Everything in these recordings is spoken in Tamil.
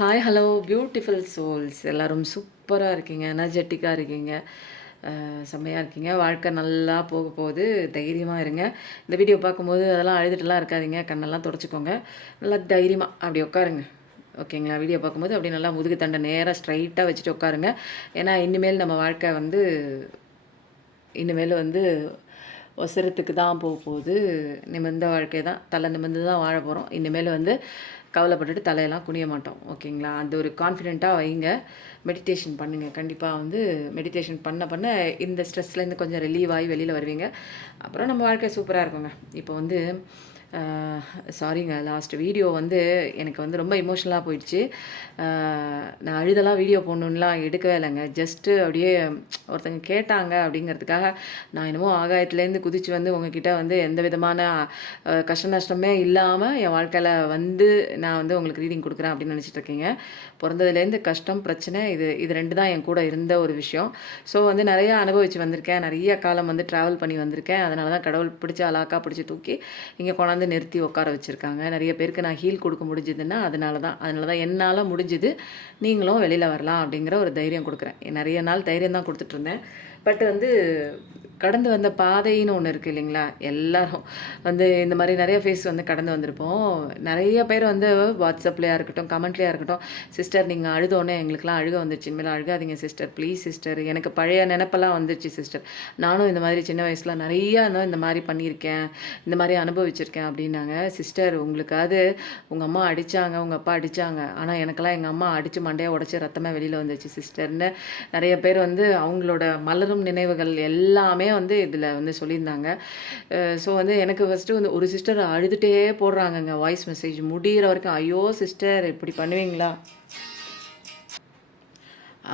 ஹாய் ஹலோ பியூட்டிஃபுல் சோல்ஸ் எல்லாரும் சூப்பராக இருக்கீங்க, எனர்ஜெட்டிக்காக இருக்கீங்க, செம்மையாக இருக்கீங்க. வாழ்க்கை நல்லா போக போகுது, தைரியமாக இருங்க. இந்த வீடியோ பார்க்கும்போது அதெல்லாம் அழுதுட்டுலாம் இருக்காதீங்க, கண்ணெல்லாம் தொடச்சிக்கோங்க. நல்லா தைரியமாக அப்படி உட்காருங்க. ஓகேங்களா? வீடியோ பார்க்கும்போது அப்படியே நல்லா முதுகு தண்டை நேராக ஸ்ட்ரைட்டாக வச்சுட்டு உட்காருங்க. ஏன்னா இனிமேல் நம்ம வாழ்க்கை இனிமேல் ஒசரத்துக்கு தான் போக போகுது. நிமிர்ந்த வாழ்க்கை தான், தலை நிமிர்ந்து தான் வாழ போகிறோம். இனிமேல் கவலைப்பட்டுட்டு தலையெல்லாம் குனிய மாட்டோம். ஓகேங்களா? அந்த ஒரு கான்ஃபிடென்ட்டாக வைங்க. மெடிடேஷன் பண்ணுங்கள். கண்டிப்பாக மெடிடேஷன் பண்ண இந்த ஸ்ட்ரெஸ்லேருந்து கொஞ்சம் ரிலீவ் ஆகி வெளியில் வருவீங்க. அப்புறம் நம்ம வாழ்க்கை சூப்பராக இருக்குங்க. இப்போ சாரிங்க, லாஸ்ட் வீடியோ எனக்கு ரொம்ப இமோஷ்னலாக போயிடுச்சு. நான் அழுதெல்லாம் வீடியோ போடணுன்னுலாம் எடுக்கவே இல்லைங்க. ஜஸ்ட்டு அப்படியே ஒருத்தங்க கேட்டாங்க அப்படிங்கிறதுக்காக நான் என்னமோ ஆகாயத்துலேருந்து குதித்து உங்ககிட்ட எந்த விதமான கஷ்ட நஷ்டமே இல்லாமல் என் வாழ்க்கையில் நான் உங்களுக்கு ரீடிங் கொடுக்குறேன் அப்படின்னு நினச்சிட்ருக்கீங்க. பிறந்ததுலேருந்து கஷ்டம், பிரச்சனை இது ரெண்டு தான் என் கூட இருந்த ஒரு விஷயம். ஸோ நிறையா அனுபவித்து வந்திருக்கேன். நிறைய காலம் ட்ராவல் பண்ணி வந்திருக்கேன். அதனால தான் கடவுள் பிடிச்சி அலாக்கா பிடிச்சி தூக்கி இங்கே கொண்டாந்து நிறுத்தி உட்கார வச்சுருக்காங்க. நிறைய பேருக்கு நான் ஹீல் கொடுக்க முடிஞ்சுதுன்னா அதனால தான் என்னால் முடிஞ்சுது. நீங்களும் வெளியில் வரலாம் அப்படிங்கிற ஒரு தைரியம் கொடுக்குறேன். நிறைய நாள் தைரியம் தான் கொடுத்துட்ருந்தேன். பட் கடந்து வந்த பாதைன்னு ஒன்று இருக்குது இல்லைங்களா? எல்லோரும் இந்த மாதிரி நிறைய ஃபேஸ் கடந்து வந்திருப்போம். நிறைய பேர் வாட்ஸ்அப்லையாக இருக்கட்டும், கமெண்ட்லையாக இருக்கட்டும், சிஸ்டர் நீங்கள் அழுதோன்னே எங்களுக்குலாம் அழுக வந்துருச்சு, இனிமேல் அழுகாதீங்க சிஸ்டர், ப்ளீஸ் சிஸ்டர், எனக்கு பழைய நினப்பெல்லாம் வந்துருச்சு சிஸ்டர், நானும் இந்த மாதிரி சின்ன வயசில் நிறையா இந்த மாதிரி பண்ணியிருக்கேன், இந்த மாதிரி அனுபவிச்சிருக்கேன் அப்படின்னாங்க. சிஸ்டர், உங்களுக்காவது உங்கள் அம்மா அடித்தாங்க, உங்கள் அப்பா அடித்தாங்க, ஆனால் எனக்கெல்லாம் எங்கள் அம்மா அடித்து மண்டையை உடச்சி ரத்தமாக வெளியில் வந்துச்சு சிஸ்டர்னு நிறைய பேர் அவங்களோட மலரும் நினைவுகள் எல்லாமே இதில் சொல்லியிருந்தாங்க. ஸோ எனக்கு ஃபஸ்ட்டு ஒரு சிஸ்டர் அழுதுகிட்டே போடுறாங்கங்க வாய்ஸ் மெசேஜ் முடிகிற வரைக்கும். ஐயோ சிஸ்டர் இப்படி பண்ணுவீங்களா?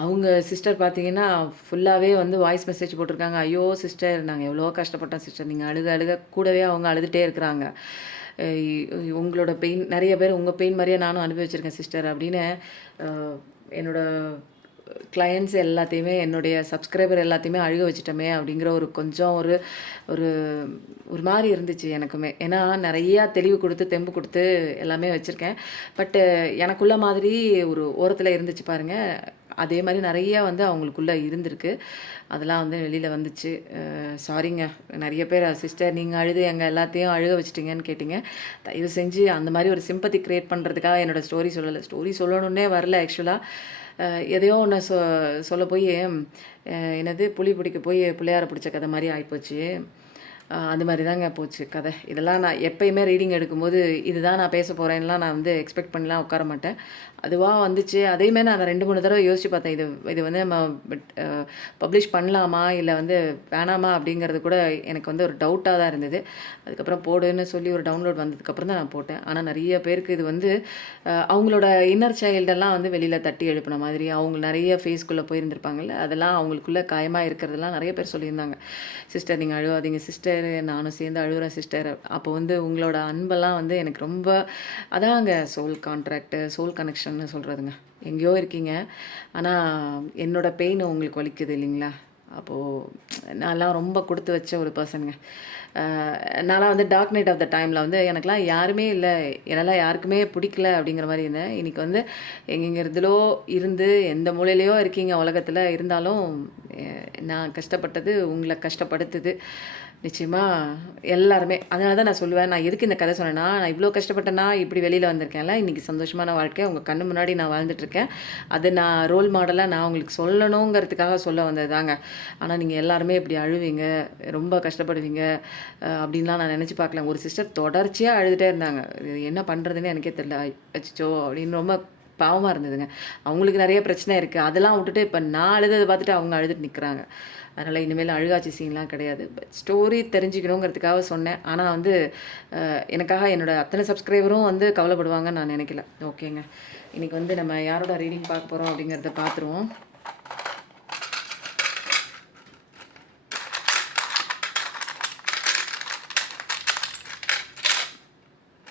அவங்க சிஸ்டர் பார்த்தீங்கன்னா ஃபுல்லாகவே வாய்ஸ் மெசேஜ் போட்டிருக்காங்க. ஐயோ சிஸ்டர், நாங்கள் எவ்வளோ கஷ்டப்பட்டோம் சிஸ்டர், நீங்கள் அழுக கூடவே அவங்க அழுதுகிட்டே இருக்கிறாங்க. உங்களோட பெயின் நிறைய பேர் உங்கள் பெயின் மாதிரியே நானும் அனுபவிச்சிருக்கேன் சிஸ்டர் அப்படின்னு என்னோடய கிளையண்ட்ஸ் எல்லாத்தையுமே, என்னுடைய சப்ஸ்கிரைபர் எல்லாத்தையுமே அழுக வச்சுட்டோமே அப்படிங்கிற ஒரு ஒரு மாதிரி இருந்துச்சு எனக்குமே. ஏன்னா நிறையா தெளிவு கொடுத்து தெம்பு கொடுத்து எல்லாமே வச்சுருக்கேன். பட்டு எனக்குள்ள மாதிரி ஒரு ஓரத்தில் இருந்துச்சு பாருங்கள், அதே மாதிரி நிறையா அவங்களுக்குள்ளே இருந்திருக்கு. அதெல்லாம் வெளியில் வந்துச்சு. சாரிங்க, நிறைய பேர் சிஸ்டர் நீங்கள் அழுது எங்கள் எல்லாத்தையும் அழுக வச்சிட்டிங்கன்னு கேட்டிங்க. தயவு செஞ்சு அந்த மாதிரி ஒரு சிம்பத்தி க்ரியேட் பண்ணுறதுக்காக என்னோடய ஸ்டோரி சொல்லலை. ஸ்டோரி சொல்லணுன்னே வரல ஆக்சுவலாக. எதையோ ஒன்று சொல்ல போய் என்னது புளி பிடிக்க போய் பிள்ளையார பிடிச்ச கதை மாதிரி ஆகிப்போச்சு. அந்த மாதிரி தாங்க போச்சு கதை. இதெல்லாம் நான் எப்பயுமே ரீடிங் எடுக்கும்போது இதுதான் நான் பேச போகிறேன்லாம் நான் எக்ஸ்பெக்ட் பண்ணலாம் உட்கார மாட்டேன். அதுவாக வந்துச்சு. அதேமாதிரி நான் 2-3 தடவை யோசிச்சு பார்த்தேன். இது நம்ம பப்ளிஷ் பண்ணலாமா இல்லை வேணாமா அப்படிங்கிறது கூட எனக்கு ஒரு டவுட்டாக தான் இருந்தது. அதுக்கப்புறம் போடுன்னு சொல்லி ஒரு டவுன்லோட் வந்ததுக்கப்புறம் தான் நான் போட்டேன். ஆனால் நிறைய பேருக்கு இது அவங்களோட இன்னர் சைல்டெல்லாம் வெளியில் தட்டி எழுப்பின மாதிரி, அவங்க நிறைய ஃபேஸ்க்குள்ளே போயிருந்திருப்பாங்கல்ல, அதெல்லாம் அவங்களுக்குள்ளே காயமாக இருக்கிறதெல்லாம் நிறைய பேர் சொல்லியிருந்தாங்க. சிஸ்டர் நீங்கள் அழுவாதீங்க சிஸ்டர், நானும் சேர்ந்து அழுகுறேன் சிஸ்டர். அப்போ உங்களோட அன்பெல்லாம் எனக்கு ரொம்ப அதாங்க சோல் கான்ட்ராக்டு, சோல் கனெக்ஷன்னு சொல்கிறதுங்க. எங்கேயோ இருக்கீங்க, ஆனால் என்னோடய பெயின் உங்களுக்கு வலிக்குது இல்லைங்களா? அப்போது நான்லாம் ரொம்ப கொடுத்து வச்ச ஒரு பர்சனுங்க. நான்லாம் டார்க் நைட் ஆஃப் த டைமில் எனக்குலாம் யாருமே இல்லை, என்னெல்லாம் யாருக்குமே பிடிக்கல அப்படிங்கிற மாதிரி இருந்தேன். இன்றைக்கி எங்கெங்கிறதுலோ இருந்து எந்த மூலையிலையோ இருக்கீங்க உலகத்தில், இருந்தாலும் நான் கஷ்டப்பட்டது உங்களை கஷ்டப்படுத்துது நிச்சயமாக எல்லாருமே. அதனால தான் நான் சொல்லுவேன், நான் எதுக்கு இந்த கதை சொன்னேன்னா, நான் இவ்வளோ கஷ்டப்பட்டேன்னா இப்படி வெளியில் வந்திருக்கேன்ல, இன்றைக்கி சந்தோஷமான வாழ்க்கை உங்கள் கண்ணு முன்னாடி நான் வாழ்ந்துட்டுருக்கேன். அது நான் ரோல் மாடலாக நான் உங்களுக்கு சொல்லணுங்கிறதுக்காக சொல்ல வந்தது தாங்க. ஆனால் நீங்கள் எல்லாருமே இப்படி அழுவீங்க, ரொம்ப கஷ்டப்படுவீங்க அப்படின்லாம் நான் நினச்சி பார்க்கல. ஒரு சிஸ்டர் தொடர்ச்சியாக அழுதுகிட்டே இருந்தாங்க. என்ன பண்ணுறதுன்னு எனக்கே தெரியல. அச்சோ அப்படின்னு ரொம்ப பாவமாக இருந்ததுங்க. அவங்களுக்கு நிறைய பிரச்சனை இருக்குது, அதெல்லாம் விட்டுட்டு இப்போ நான் அழுததை பார்த்துட்டு அவங்க அழுதுட்டு நிற்கிறாங்க. அதனால் இனிமேல் அழுகாட்சி சீன்லாம் கிடையாது. பட் ஸ்டோரி தெரிஞ்சுக்கணுங்கிறதுக்காக சொன்னேன். ஆனால் எனக்காக என்னோடய அத்தனை சப்ஸ்கிரைபரும் கவலைப்படுவாங்கன்னு நான் நினைக்கல. ஓகேங்க, இன்றைக்கி நம்ம யாரோட ரீடிங் பார்க்க போகிறோம் அப்படிங்கிறத பார்த்துருவோம்.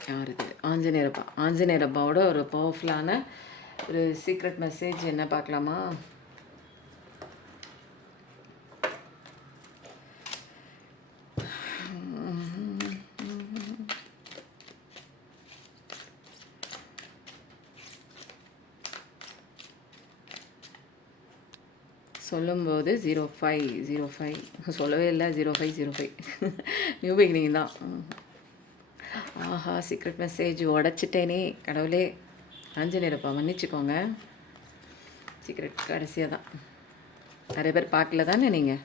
யார் இது? ஆஞ்சநேயரப்பா. ஆஞ்சநேயரப்பாவோட ஒரு பவர்ஃபுல்லான ஒரு சீக்ரெட் மெசேஜ் என்ன பார்க்கலாமா? சொல்லும்போது 0505 சொல்லவே இல்லை. 0505 நியூ பிகினிங் தான். ஆஹா, சீக்ரெட் மெசேஜ் உடச்சிட்டேனே கடவுளே. ஆஞ்சநேயரப்பா மன்னிச்சுக்கோங்க. சீக்ரெட் கடைசியாக தான். நிறைய பேர் பார்க்கல தானே நீங்கள்?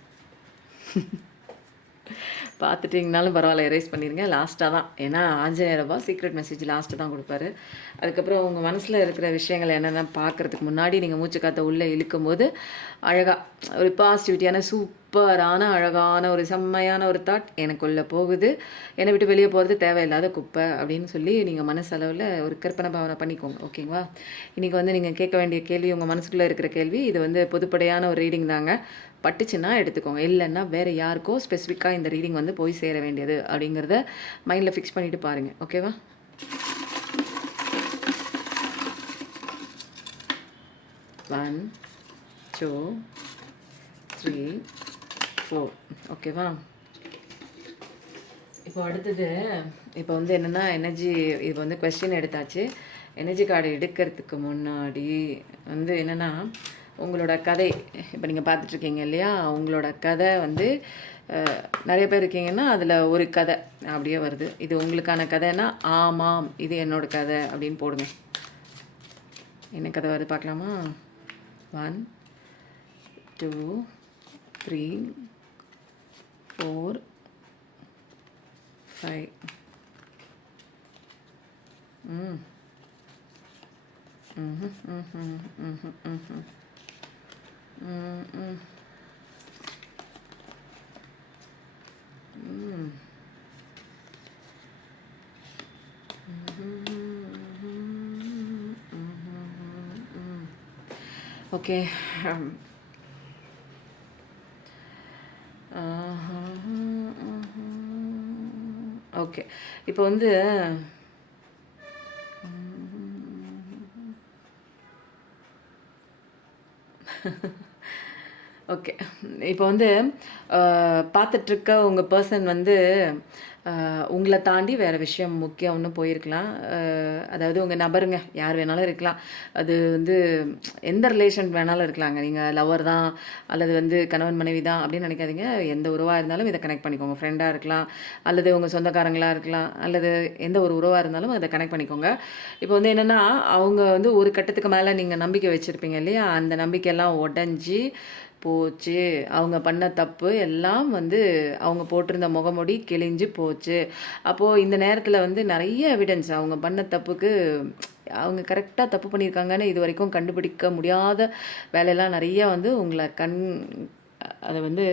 பார்த்துட்டிங்கனாலும் பரவாயில்ல, எரேஸ் பண்ணிடுங்க. லாஸ்ட்டாக தான், ஏன்னா ஆஞ்சநேயரப்பா சீக்ரெட் மெசேஜ் லாஸ்ட்டு தான் கொடுப்பாரு. அதுக்கப்புறம் உங்கள் மனசில் இருக்கிற விஷயங்கள் என்னென்ன பார்க்குறதுக்கு முன்னாடி நீங்கள் மூச்சு காற்றை உள்ளே இழுக்கும்போது அழகாக ஒரு பாசிட்டிவிட்டியான சூப்பரான அழகான ஒரு செம்மையான ஒரு தாட் எனக்குள்ளே போகுது. என்னை விட்டு வெளியே போகிறது தேவையில்லாத குப்பை அப்படின்னு சொல்லி நீங்கள் மனசளவில் ஒரு கற்பனை பாவனை பண்ணிக்கோங்க. ஓகேங்களா? இன்றைக்கி வந்து நீங்கள் கேட்க வேண்டிய கேள்வி உங்கள் மனசுக்குள்ளே இருக்கிற கேள்வி. இது வந்து பொதுப்படையான ஒரு ரீடிங் தாங்க. பட்டுச்சுன்னா எடுத்துக்கோங்க, இல்லைன்னா வேறு யாருக்கோ ஸ்பெசிஃபிக்காக இந்த ரீடிங் வந்து போய் சேர வேண்டியது அப்படிங்கிறத மைண்டில் ஃபிக்ஸ் பண்ணிவிட்டு பாருங்கள். ஓகேவா? ஒன், 2, 3, 4. ஓகேவா? இப்போ அடுத்தது, இப்போ வந்து என்னென்னா எனர்ஜி, இப்போ வந்து கொஸ்டின் எடுத்தாச்சு. எனர்ஜி கார்டு எடுக்கிறதுக்கு முன்னாடி வந்து என்னென்னா உங்களோட கதை, இப்போ நீங்கள் பார்த்துட்ருக்கீங்க இல்லையா, உங்களோட கதை வந்து நிறைய பேர் இருக்கீங்கன்னா அதில் ஒரு கதை அப்படியே வருது. இது உங்களுக்கான கதைன்னா ஆமாம் இது என்னோடய கதை அப்படின்னு போடுங்க. என்ன கதை வருது பார்க்கலாமா? 1, 2, 3, 4, 5. ம் ம் ம் ம் ம் ம் ஓகே. ஓகே, இப்போ வந்து ஓகே, இப்போ வந்து பார்த்துட்ருக்க உங்கள் பர்சன் வந்து உங்களை தாண்டி வேறு விஷயம் முக்கியம்னு போயிருக்கலாம். அதாவது உங்கள் நபருங்க யார் வேணாலும் இருக்கலாம். அது வந்து எந்த ரிலேஷன் வேணாலும் இருக்கலாங்க. நீங்கள் லவர் தான் அல்லது வந்து கணவன் மனைவி தான் அப்படின்னு நினைக்காதீங்க. எந்த உறவாக இருந்தாலும் இதை கனெக்ட் பண்ணிக்கோங்க. ஃப்ரெண்டாக இருக்கலாம் அல்லது உங்கள் சொந்தக்காரங்களாக இருக்கலாம் அல்லது எந்த ஒரு உறவாக இருந்தாலும் அதை கனெக்ட் பண்ணிக்கோங்க. இப்போ வந்து என்னென்னா அவங்க வந்து ஒரு கட்டத்துக்கு மேலே நீங்கள் நம்பிக்கை வச்சுருப்பீங்க இல்லையா, அந்த நம்பிக்கையெல்லாம் உடஞ்சி போச்சு. அவங்க பண்ண தப்பு எல்லாம் வந்து அவங்க போட்டிருந்த முகமூடி கிழிஞ்சு போச்சு. அப்போது இந்த நேரத்தில் வந்து நிறைய எவிடன்ஸ் அவங்க பண்ண தப்புக்கு அவங்க கரெக்டாக தப்பு பண்ணியிருக்காங்கன்னு இது வரைக்கும் கண்டுபிடிக்க முடியாத வேலையெல்லாம் நிறைய வந்து உங்களை அதை வந்து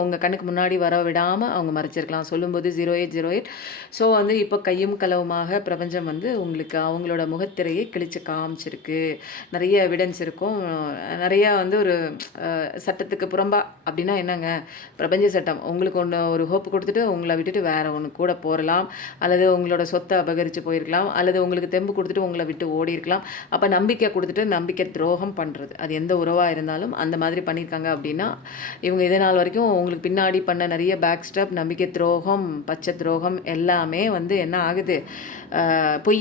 உங்கள் கண்ணுக்கு முன்னாடி வர விடாமல் அவங்க மறைச்சிருக்கலாம். சொல்லும்போது 0808. ஸோ வந்து இப்போ கையும் களவுமாக பிரபஞ்சம் வந்து உங்களுக்கு அவங்களோட முகத்திரையை கிழிச்சு காமிச்சிருக்கு. நிறைய எவிடன்ஸ் இருக்கும். நிறையா வந்து ஒரு சட்டத்துக்கு புறம்பா அப்படின்னா என்னங்க, பிரபஞ்ச சட்டம் உங்களுக்கு ஒன்று ஒரு ஹோப்பு கொடுத்துட்டு உங்களை விட்டுட்டு வேறு ஒன்று கூட போகலாம், அல்லது உங்களோட சொத்தை அபகரித்து போயிருக்கலாம், அல்லது உங்களுக்கு தெம்பு கொடுத்துட்டு உங்களை விட்டு ஓடி இருக்கலாம். அப்போ நம்பிக்கை கொடுத்துட்டு நம்பிக்கை துரோகம் பண்ணுறது, அது எந்த உறவாக இருந்தாலும் அந்த மாதிரி பண்ணியிருக்காங்க. அப்படின்னா இவங்க இதே நாள் வரைக்கும் உங்களுக்கு பின்னாடி பண்ண நிறைய பேக் ஸ்டெப், நம்பிக்கை துரோகம், பச்சை துரோகம் எல்லாமே வந்து என்ன ஆகுது, பொய்.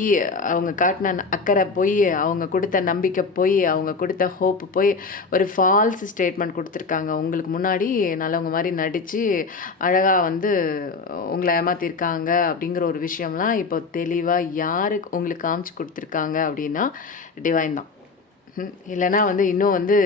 அவங்க காட்டின அக்கறை பொய், அவங்க கொடுத்த நம்பிக்கை பொய், அவங்க கொடுத்த ஹோப் பொய், ஒரு ஃபால்ஸ் ஸ்டேட்மெண்ட் கொடுத்துருக்காங்க. உங்களுக்கு முன்னாடி நல்லவங்க மாதிரி நடித்து அழகாக வந்து உங்களை ஏமாற்றிருக்காங்க. அப்படிங்கிற ஒரு விஷயம்லாம் இப்போ தெளிவாக யார் உங்களுக்கு காமிச்சு கொடுத்துருக்காங்க அப்படின்னா டிவைன் தான். இல்லைனா வந்து இன்னும் வந்து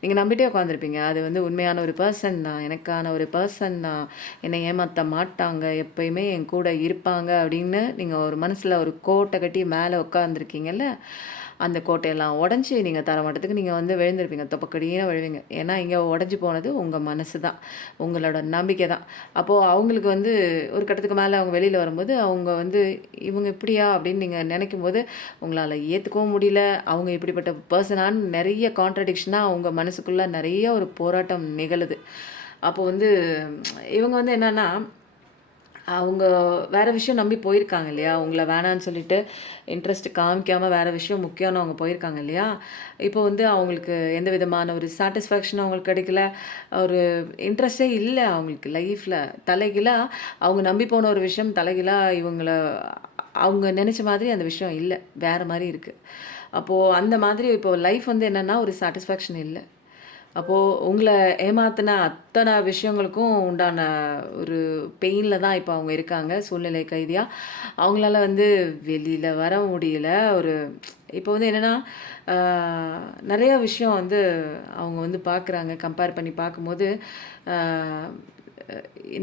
நீங்கள் நம்பிட்டே உட்காந்துருப்பீங்க. அது வந்து உண்மையான ஒரு பர்சன் தான், எனக்கான ஒரு பர்சன் தான், என்னை ஏமாற்ற மாட்டாங்க, எப்பயுமே என் கூட இருப்பாங்க அப்படின்னு நீங்கள் ஒரு மனசில் ஒரு கோட்டை கட்டி மேலே உட்காந்துருக்கீங்கல்ல, அந்த கோட்டையெல்லாம் உடஞ்சி நீங்கள் தர மாட்டத்துக்கு நீங்கள் வந்து விழுந்திருப்பீங்க, தொப்பக்கடியாக விழுவீங்க. ஏன்னா இங்கே உடஞ்சி போனது உங்கள் மனசு தான், உங்களோட நம்பிக்கை தான். அப்போது அவங்களுக்கு வந்து ஒரு கட்டத்துக்கு மேலே அவங்க வெளியில் வரும்போது அவங்க வந்து இவங்க இப்படியா அப்படின்னு நீங்கள் நினைக்கும் போது உங்களால் ஏற்றுக்கவும் முடியல. அவங்க இப்படிப்பட்ட பர்சனான்னு நிறைய கான்ட்ரடிக்ஷனாக அவங்க மனசுக்குள்ளே நிறைய ஒரு போராட்டம் நிகழுது. அப்போது வந்து இவங்க வந்து என்னென்னா அவங்க வேறு விஷயம் நம்பி போயிருக்காங்க இல்லையா, உங்களை வேணான்னு சொல்லிட்டு இன்ட்ரெஸ்ட் காமிக்காமல் வேறு விஷயம் முக்கியம்னு அவங்க போயிருக்காங்க இல்லையா. இப்போ வந்து அவங்களுக்கு எந்த விதமான ஒரு சாட்டிஸ்ஃபேக்ஷன் அவங்களுக்கு கிடைக்கல, ஒரு இன்ட்ரெஸ்டே இல்லை அவங்களுக்கு லைஃப்பில். தலைகீழாக அவங்க நம்பி போன ஒரு விஷயம் தலைகீழாக அவங்க நினச்ச மாதிரி அந்த விஷயம் இல்லை, வேறு மாதிரி இருக்குது. அப்போது அந்த மாதிரி இப்போ லைஃப் வந்து என்னென்னா ஒரு சாட்டிஸ்ஃபேக்ஷன் இல்லை. அப்போது உங்களை ஏமாத்தின அத்தனை விஷயங்களுக்கும் உண்டான ஒரு பெயினில் தான் இப்போ அவங்க இருக்காங்க சூழ்நிலை கைதியாக. அவங்களால வந்து வெளியில் வர முடியல. ஒரு இப்போ வந்து என்னென்னா நிறையா விஷயம் வந்து அவங்க வந்து பார்க்குறாங்க. கம்பேர் பண்ணி பார்க்கும்போது